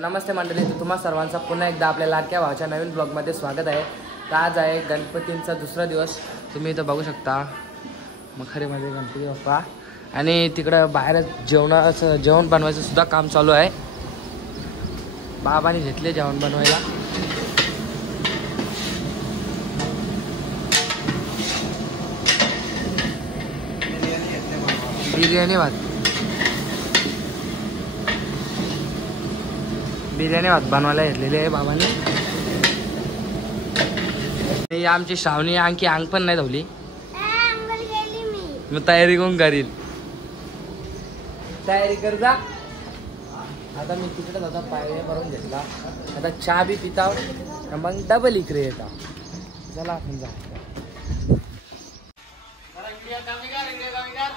नमस्ते मंडळी, तुम्हा सर्वांचा पुन्हा एकदा आपल्या लाडक्या भावाच्या नवीन ब्लॉगमध्ये स्वागत आहे. तर आज आहे गणपतींचा दुसरा दिवस. तुम्ही इथं बघू शकता मखरीमध्ये गणपती बाप्पा आणि तिकडं बाहेर जेवण बनवायचं सुद्धा काम चालू आहे. बाबांनी घेतले जेवण बनवायला. बिर्याणी भात बनवायला घेतलेली आहे बाबांनी. आमची श्रावणी आणखी अंग पण नाही धावली. मग तयारी कोण करील? तयारी कर जा. आता मी तिकडे आता पाय भरून घेतला. आता चहा बी पिता मग डबल इकडे येता. चला आपण जा.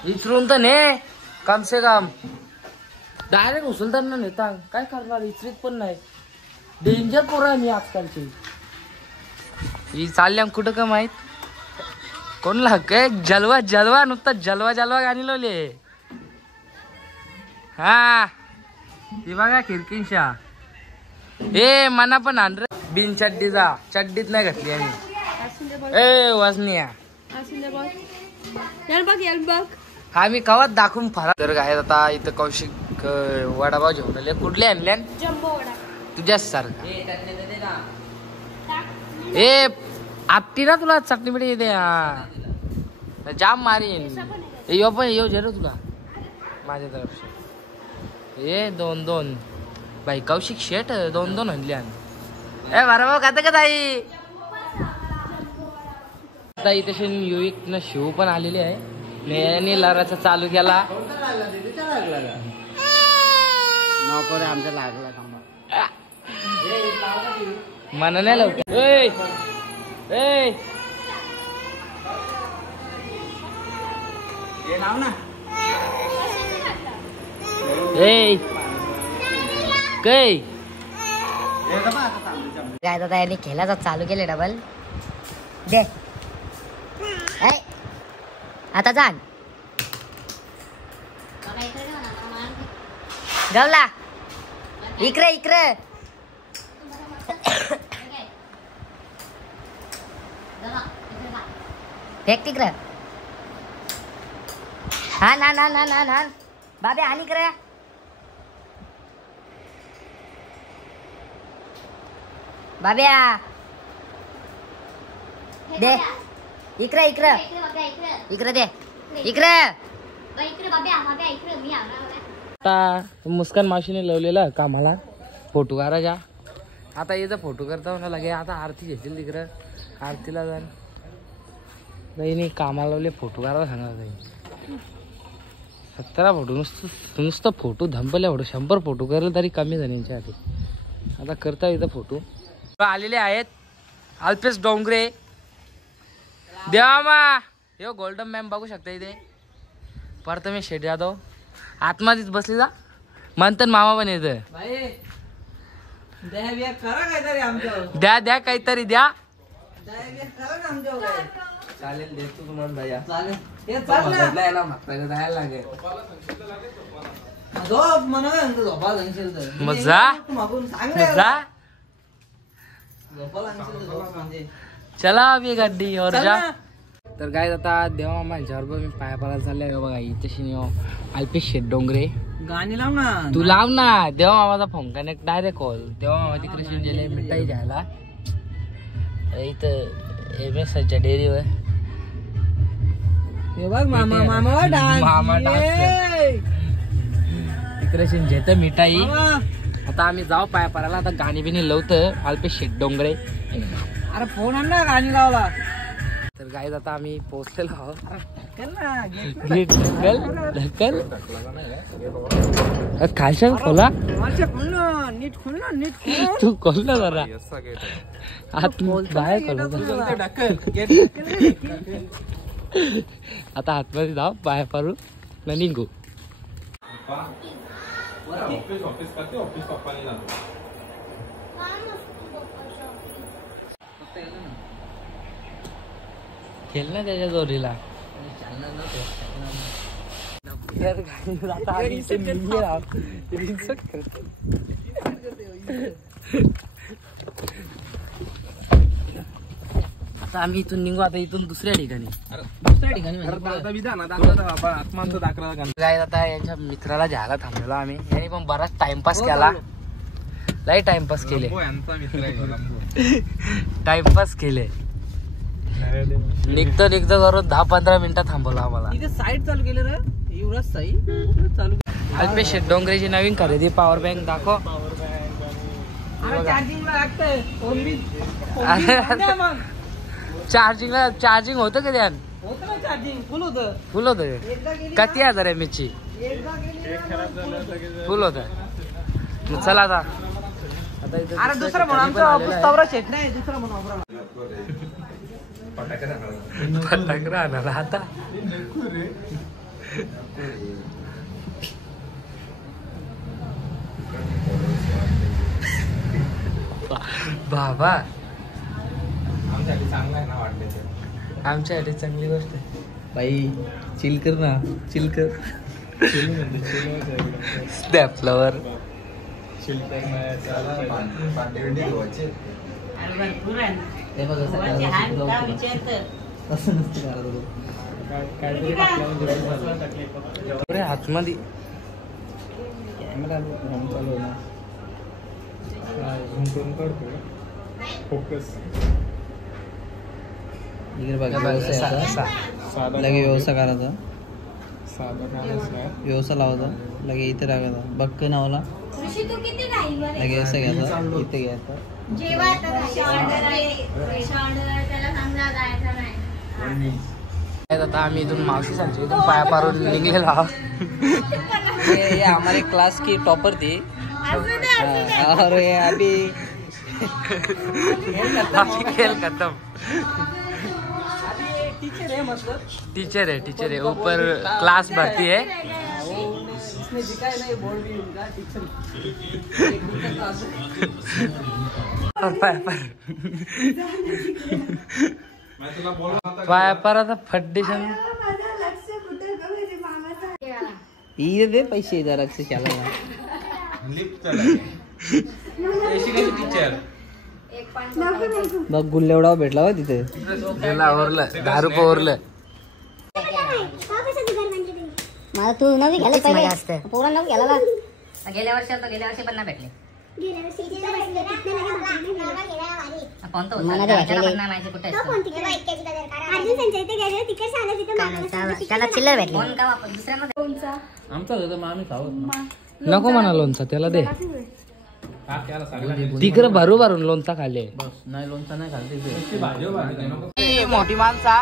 इचरून तर ने कम से कम डायरेक्ट उचलताना नेता. काय करणार? इचरीत पण नाही. डेंजर पोरं आहे मी आजकालची. ही चालल्या कुठं का माहित कोणला काय जलवा नुसता जलवा गाणी लावले. हा ती बघा खिरकिनशा. ए मना पण आंध्र बिन चड्डीचा चड्डीत नाही घातली आम्ही. ए वासनिया हा मी कवात दाखवून फरा. तर काय आता इथं कौशिक वडापाव घेऊन आले. कुठले आणले? तुझ्याच सारखा. ए आपटी ना तुला चटणी मिठी येते. जाम मारीन. यो पण येऊ झेरो तुला माझ्या तरफ. ए दोन बाई कौशिक शेट 2 आणले. ए वडापाव खाते का ताई? आता इथे युविक न शिव पण आलेले आहे. लाराचा चालू केला. आमचा लागला मना नाही लवकर. काय दादा यांनी खेळायचा चालू केले डबल दे. आता जाण गवला इकडे फेक तिकडे. हा ना बाबे आणि इकडे बाब्या दे. इकडे दे. आता मुस्कान मावशीने लावलेला कामाला फोटो काढायचा. आता इथं फोटो करता म्हणा लागे. आता आरती घेतील तिकडं. आरतीला जाण नाही कामाला लावले. फोटो काढायला सांगणार नाही. 17 फोटो नुसतं फोटो धंपल्या फोटो 100 फोटो करले तरी कमी झाले आधी. आता करता इथं फोटो आलेले आहेत. अल्पेश डोंगरे देवा यो गोल्डन मॅम बघू शकता इथे. प्रथमेश शेठ जाधव आतमध्येच बसले जा म्हणतात. मामा पण येत द्या काहीतरी द्या. चालेल देतो तुम्हाला लागेल. मग जा चला अभी गाडी और जा. तर काय आता देवा मामांच्यावर मी पाया पडायला चालले बघा. इथे अल्पेश शेठ डोंगरे गाणी लाव ना. तू लाव ना. देवा मामाचा फोन कनेक्ट डायरेक्ट कॉल. देवा मामा तिकडे शिंजेले मिठाई घ्यायला इथं MS च्या डेअरीवर. मामा तिकडे शिंजेत मिठाई. आता आम्ही जाऊ पाया पडायला. आता गाणी बिनी लावतं अल्पेश शेठ डोंगरे. अरे फोन आण ना गाणी लावला. तर गाईज आता आम्ही पोहोचलेलो आहोत. खालच्या खोला नीट तू खोल ना जरा. आत बाहेर खोला. आता आतमध्ये जाऊ पाया पडू ना निघू. खेळ ना त्याच्या जोरीला. यार गाडी आता आता आम्ही इथून निघू. आता इथून दुसऱ्या ठिकाणी काय आता यांच्या मित्राला घ्यायला थांबलेलो आम्ही. यांनी पण बराच टाइमपास केला. लई टाइमपास केले. टाइमपास केले. निघतो करून 10-15 मिनिटं थांबवलं आम्हाला. साईड चालू केलं रे एवढा साईड चालू. अल्पेश डोंगरेची नवीन खरेदी पॉवर बँक दाखव. चार्जिंग होतं का ध्यान? फुल होत किती हजार आहे मिरची? फुल होत. चला आता अरे दुसरा म्हणून आमचा पुस्तकावर शेट नाही. दुसरा म्हणून फटाक राहणार आता. बाबा आमच्यासाठी चांगली गोष्ट आहे. बाई चिल कर ना. चिल कर. स्टॅपलवर हातमध्ये लगे व्यवसाय करायचा. व्यवसाय लावायचा. लगे इथे टाकायचा. बघ नावला लगे व्यवसाय घ्यायचा. इथे घ्यायचा. आता आम्ही इथून मावशी सांगतो इथून पाया पारून निघलेलो आहोत. ये हमारे क्लास की टॉपर थी और ये अभी खेल खत्म. टीचर है मतलब टीचर है ऊपर क्लास भर्ती है. इसने दिखाया नहीं बोर्ड भी उनका टीचर. पाया पाराचा फड्डेशन. ये दे पैसे जरा से चला बघ गुल्लेवडा भेटला हो तिथे. ओरलं 10 रुपये ओरलं. मला तू नवी घ्यायला पाहिजे. पोरा नवी घ्यायला गेल्या वर्षी पण नाही भेटले. त्याला चिल्लर भेटली. नको म्हणा लोणचा त्याला दे. तिकडं भरून लोणचा खाले. नाही लोणचा नाही खाल्ली. मोठी माणसा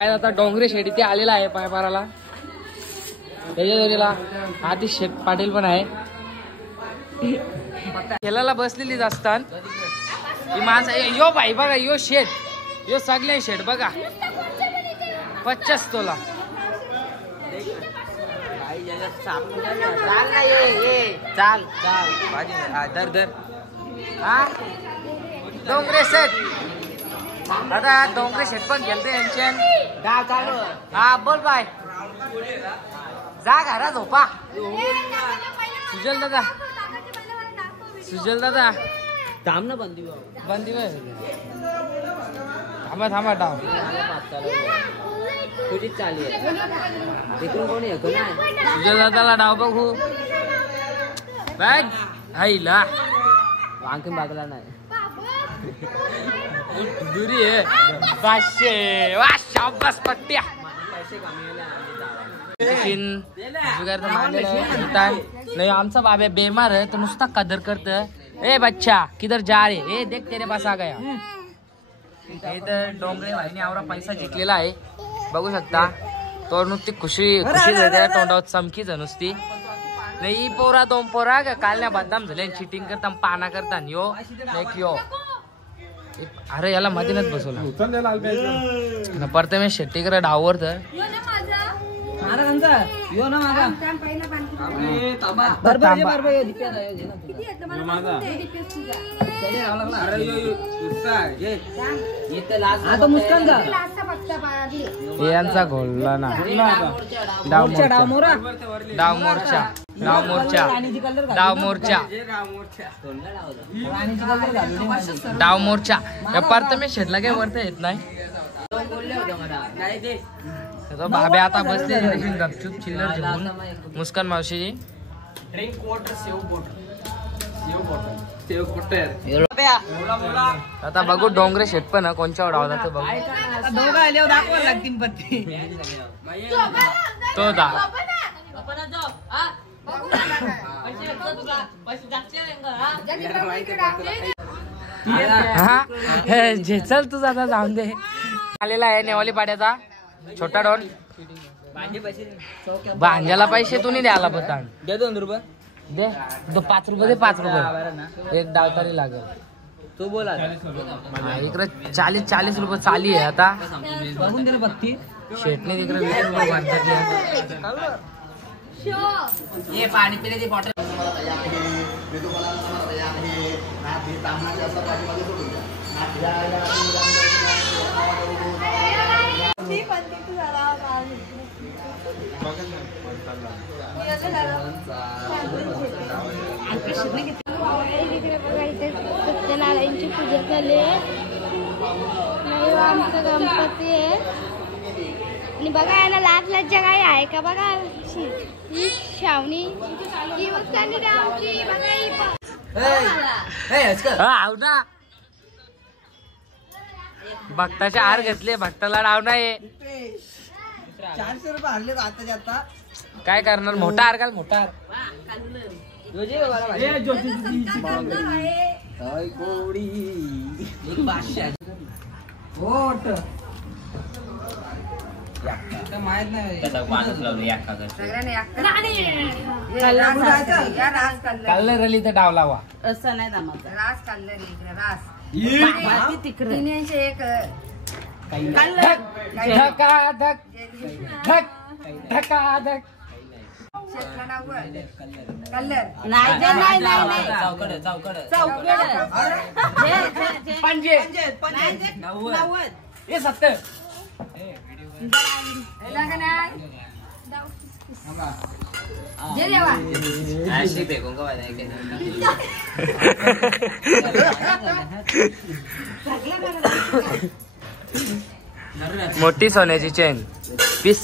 काय आता डोंगरे शेडी ते आलेला आहे पायपाराला. त्याच्या जोडीला आतिश शेठ पाटील पण आहे. खेळायला बसलेली असतात ही माणसं. यो भाई बघा यो शेठ यो सगळे शेठ बघा 50 तोला. चाल धर हा डोंगरे शेठ. आता डोंगरे शेठ पण खेळते यांच्या. हा बोल बाय. जा घरा झोपा. सुजल दादा थांब ना बंदी थांबा डाव तुझी चाली आहे. इकडून कोणी येतो ना सुजल दादाला डाव बघू. बॅग हाईला आणखी बागला नाही. दुरी आहे 500. वा शाबास पट्ट्या. नाही आमचा बाबा बेमार आहे तर नुसता कदर करत. ए बच्चा किधर जा रे. ए देख तेरे पास आ गया. तर डोंगरे भाईने आवरा पैसा जिंकलेला आहे बघू शकता. तो नुसती खुशी तोंडावर चमकीच नुसती. नाही पोरा 2 पोरा कालण्या बदनाम झाले. चिटिंग करता पाना करता यो यो. अरे याला मधीनच बसवला. प्रथमेश शेट्टीकडे डाववर यांचा घोळला ना. डाव मोर्चा डाव मोर्चा डाव मोर्चा डाव मोर्चा या प्रथमेश शेटला काही वरता येत नाही. भाभे आता बसले गपचूप चिल्लर घेऊन. मुस्कान मावशी आता बघू डोंगरे शेट पण कोणच्या उडावला तो बघू. तो दा चल तू आता जाऊन दे. आलेला आहे नेवाली पाड्याचा छोटा डॉन. भांज्याला पैसे तू नाही द्यायला पता दे. 2 रुपये दे. 5 रुपये दे. 5 रुपये एक डाव तरी लागेल. तू बोला इकडे 40 रुपये चाली आहे आता. शेटने तिकडे 20 रुपये वाटतात. ये पाणी पिण्याची बॉटल. सत्यनारायणची पूजा झाली आहे. आमचं गणपती आहे आणि बघा याला लाच लज्जा काय आहे का बघा. ही शावणी ही मुस्कानी रावची बघा. भक्ताचे हार घेतले. भक्ताला डाव नाही. 400 रुपये आणले आता आता. काय करणार. मोठा हार घाल. मोठा हार माहित नाही. कल्लर रली तर डाव लावा. असं नाही जमत. रास कल्लर रास धकाधक धक धकाधक. पंजे 90 हे 70. मोठी सोन्याची चेन पीस.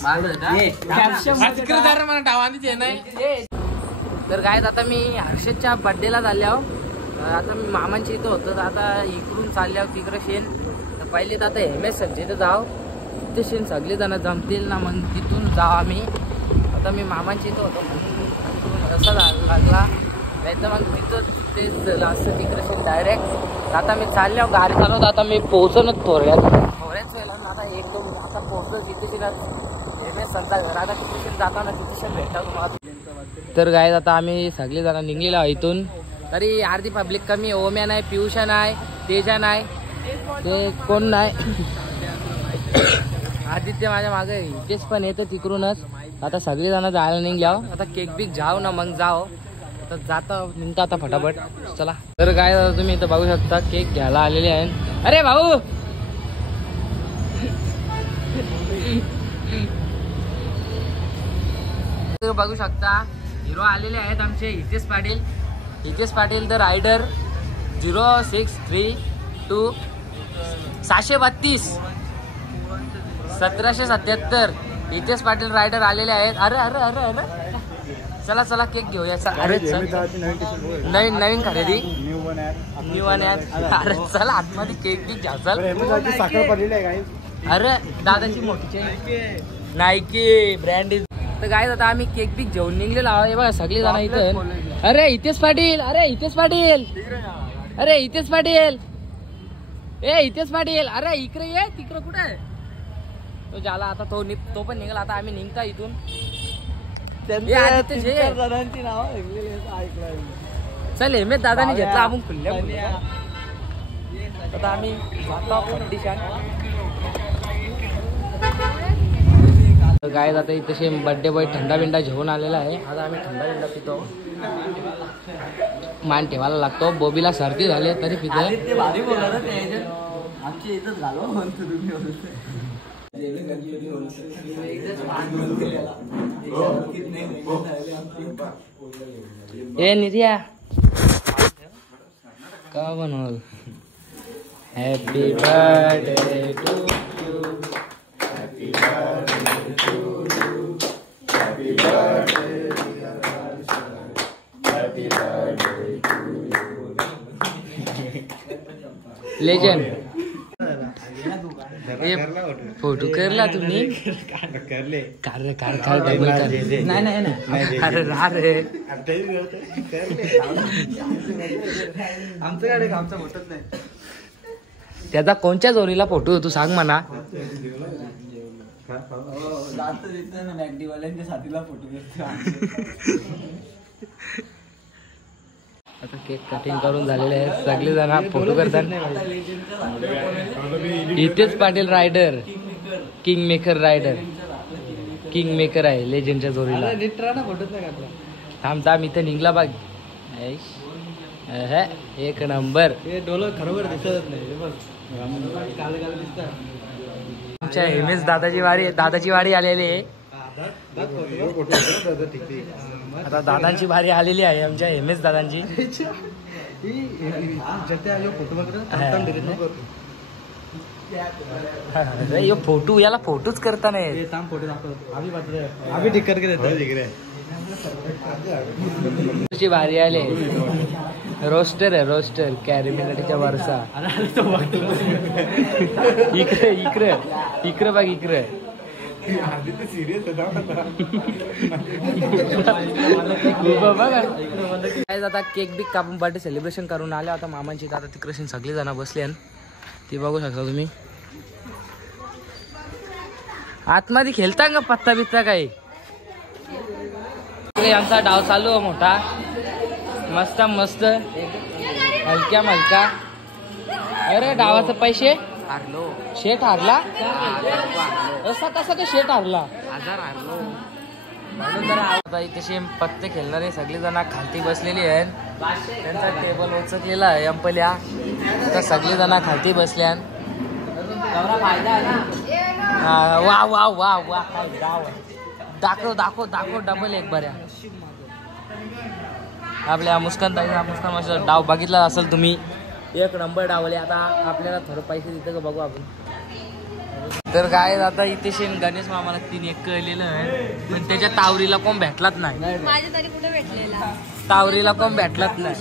तर काय आता मी हर्षदच्या बर्थडेला चालले आहो. आता मी मामांच्या इथं होतं. आता इकडून चालले आहो तिकडं शेण. तर पहिले तर आता MS संजय जाव तिथे शेण सगळे जण जमतील ना. मग तिथून जाऊ आम्ही. आता मी मामांच्या इथं होतो म्हणून रस्ता लागला नाही तर मग तिथं तेच झालं असं तिकडं शेण डायरेक्ट. आता मी चालले आहो गाडी चालवत. आता मी पोहोचवत थोड्याच वेळेला आता 1-2 आता पोहोचलो तिथे MS संता घर. आता तिथे शेण जाताना तिथे शेण भेटता तुम्हाला. तर काय आता आम्ही सगळे जण निघलेलो इथून. तरी अर्धी पब्लिक कमी. ओम्या नाही, पियुषा नाही, तेजा नाही, ते कोण नाही. आदित्य माझ्या मागे इथेच पण येतं तिकडूनच. आता सगळे जण जायला निघल्याव. आता केक बिक जाऊ ना मग जाओ. आता जाता निघता आता फटाफट चला. तर काय तुम्ही इथं बघू शकता केक घ्यायला आलेले आहे. अरे भाऊ बघू शकता हिरो आलेले आहेत आमचे Hitesh Patil. Hitesh Patil the rider 0632 732 1777. Hitesh Patil rider आलेले आहेत. अरे अरे अरे अरे चला चला केक घेऊया. अरे नवीन नवीन खरेदी न्यू वन ॲप. अरे चला आतमध्ये केक बिक घ्या. चल अरे दादाची मोठी नाईकी ब्रँड. तर काय आता आम्ही केक बिक घेऊन निघलेलो आहोत. बघा सगळे जण इथं. अरे हितेश पाटील. अरे हितेश पाटील. अरे हितेश पाटील. हितेश पाटील. अरे इकडे ये. तिकडे कुठे आहे तो झाला. आता तो पण निघाला. आता आम्ही निघता इथून. चल हेमेत दादानी घेतला आपण खुल्ल्या. आता आम्ही काय आता इथे बर्थडे बॉय थंडा बिंडा घेऊन आलेला आहे. आता आम्ही थंडा बिंडा पितो. मान ठेवायला लागतो. बोबीला सर्दी झाली तरी पितो. ए निर्या का बनवल happy birthday to you happy birthday to you happy birthday happy birthday to you legend photo करला तुम्ही करले कार कार कार डबल कर नाही नाही नाही अरे रा रे आमच्याकडे आमचा फोटोच नाही. त्याचा कोणत्या जोरीला फोटो तू सांग म्हणा. आता केक कटिंग करून झालेले आहे. सगळे जण फोटो करतात. इथेच Patil rider king maker rider king maker आहे लेजेंडच्या जोरीला. थांब थांब इथे निघला बघ. एक नंबर. डोलं खरोखर दिसत नाही. आमच्या एमएस दादाची वारी आलेली आहे. आता दादांची भारी आलेली आहे आमच्या एमएस दादांची. फोटो याला फोटोच करता नाही. भारी आले. रोस्टर आहे रोस्टर कॅरिमिनाटीच्या वरसा. इकडे इकडे इकडे बघ इकडे. आता केक बिक कापून बर्थडे सेलिब्रेशन करून आले. आता मामांची आता तिकडे सगळे जण बसले. ती बघू शकता तुम्ही. आतमध्ये खेळता का पत्ता बित्ता काही. आमचा डाव चालू आहे मोठा मस्त मस्त हलक्या मलका. अरे डावाचे पैसे हारलो. शेट हारला असा कसा का शेट हारला. म्हणून जरा आता इथे पत्ते खेळणारे सगळे जण खालती बसलेली आहेत. त्यांचा टेबल उचकलेला आहे अंपल्या. तर सगळे जण खालती बसल्या. वा वा वा वा दाखव दाखव दाखव डबल एक बऱ्या. आपल्या मुस्कान ताई मुस्कान डाव बघितला असेल तुम्ही. एक नंबर डावले. आता आपल्याला थोडं पैसे देतं का बघू आपण. तर काय आता इथे गणेश मामाला 3 कळलेलं आहे. पण त्याच्या तावरीला कोण भेटलाच नाही. माझ्या तरी कुठे भेटलेला. तावरीला कोण भेटलाच नाही.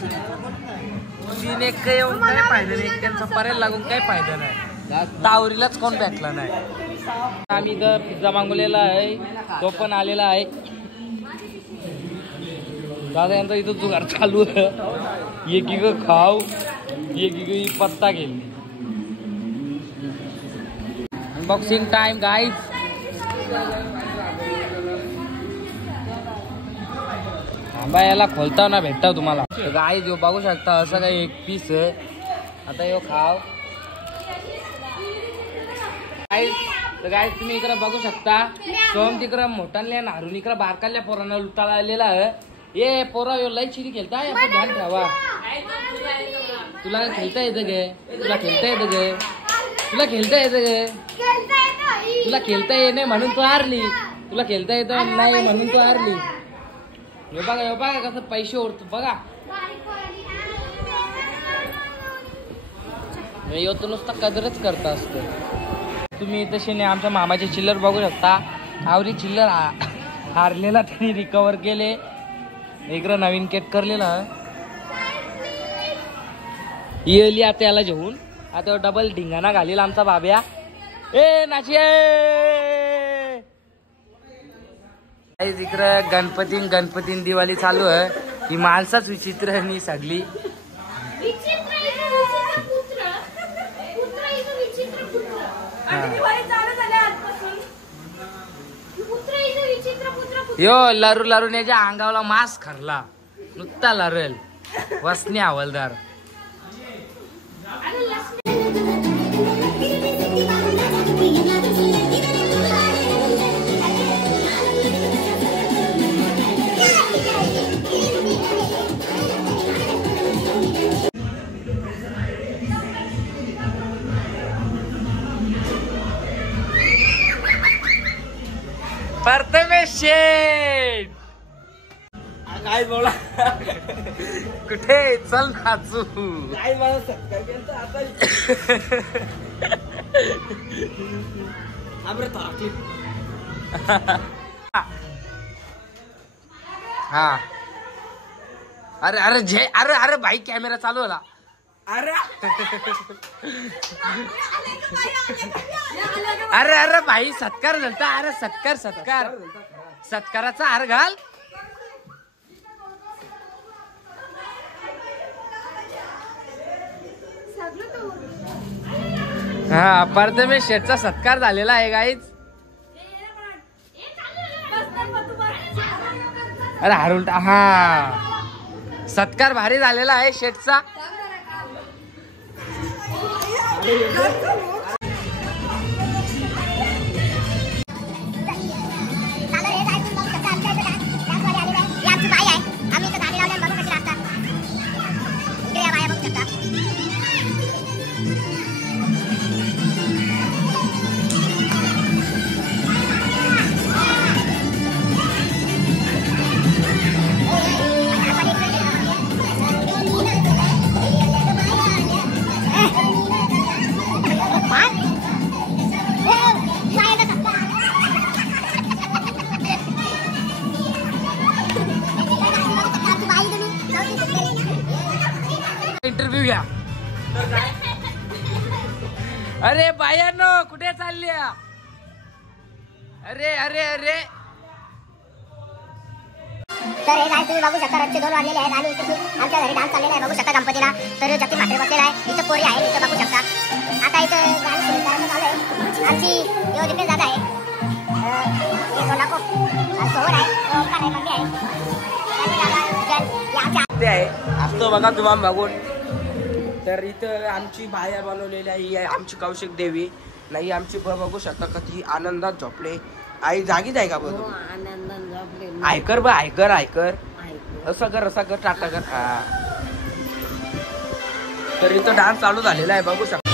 3 येऊन काय फायदा नाही. त्यांचा पर्याय लागून काय फायदा नाही. तावरीलाच कोण भेटला नाही. आम्ही इथं पिझ्झा मागवलेला आहे. तो पण आलेला आहे. दादा यांचा इथं जुगार चालू आहे. एकीक खाऊ एकीक पत्ता घेईल. Unboxing time guys. आंबा याला खोलता ना भेटता तुम्हाला. गाइस जो बघू शकता असं काही एक पीस आहे. आता यो खाव गाइस. तुम्ही इकडे बघू शकता. सोम तिकडं मोठाल्या नारून इकडं बारकाल्या पोरांना लुटायला आलेला आहे. ये पोरा यो लई चिरी खेळताय. आपण ध्यान ठेवा. तुला खेळता येतं गे. तुला खेळता येतं गे. तुला खेळता येतं गे. तुला खेळता येत नाही म्हणून तू हारली. तुला खेळता येत नाही म्हणून तू हारली. हे बघा कसं पैसे ओढतो बघा. यो तर नुसतं कदरच करता असतं. तुम्ही तशी नाही आमच्या मामाचे चिल्लर बघू शकता. आवरी चिल्लर हारलेला त्यांनी रिकवर केले. इकडं नवीन केक करलेला. येली आता याला घेऊन. आता डबल ढिंगाणा घालील आमचा बाब्या. ए नाची. इकडं गणपती दिवाळी चालू आहे. ही माणसाच विचित्र आहे सगळी. यो लारू लारून याच्या अंगावला मास्क खरला. नुसता लरल वसनी हवालदार. प्रथमेश शेठ काय बोला कुठे चल नाचू काय मला सत्कार केलं आता हा अरे अरे जय अरे अरे भाई कॅमेरा चालू होला अरे अरे अरे भाई सत्कार झालता अरे सत्कार सत्कार सत्काराचा हार घाल हा प्रथमेश शेठचा सत्कार झालेला आहे गाईच अरे हार उलटा हा सत्कार भारी झालेला आहे शेठचा इंटरव्ह्यू घ्या अरे बायांनो कुठे चालल्या अरे अरे अरे तर हे काय तुम्ही बघू शकता रातचे 2 वाजलेले आहेत आणि इथे आमच्या घरी डान्स चाललेला आहे बघू शकता गणपतीला तर जगती म्हात्रे बसलेला आहे इथं पोरी आहे इथं बघू शकता आता इथं गाणी सुरू करायचं चालू आहे आमची यो दीपेश दादा आहे हे कोणाको सोहर आहे ओंकार आहे मम्मी आहे असतो बघा तुम्हाला बघून तर इथं आमची बाया बनवलेली आहे ही आहे आमची कौशिक देवी नाही आमची बघू शकता कधी आनंदात झोपले आई जागीच आहे का बघ ऐकर बघ ऐकर ऐकर असं कर टाटा कर हा तर इथं डान्स चालू झालेला आहे बघू शकता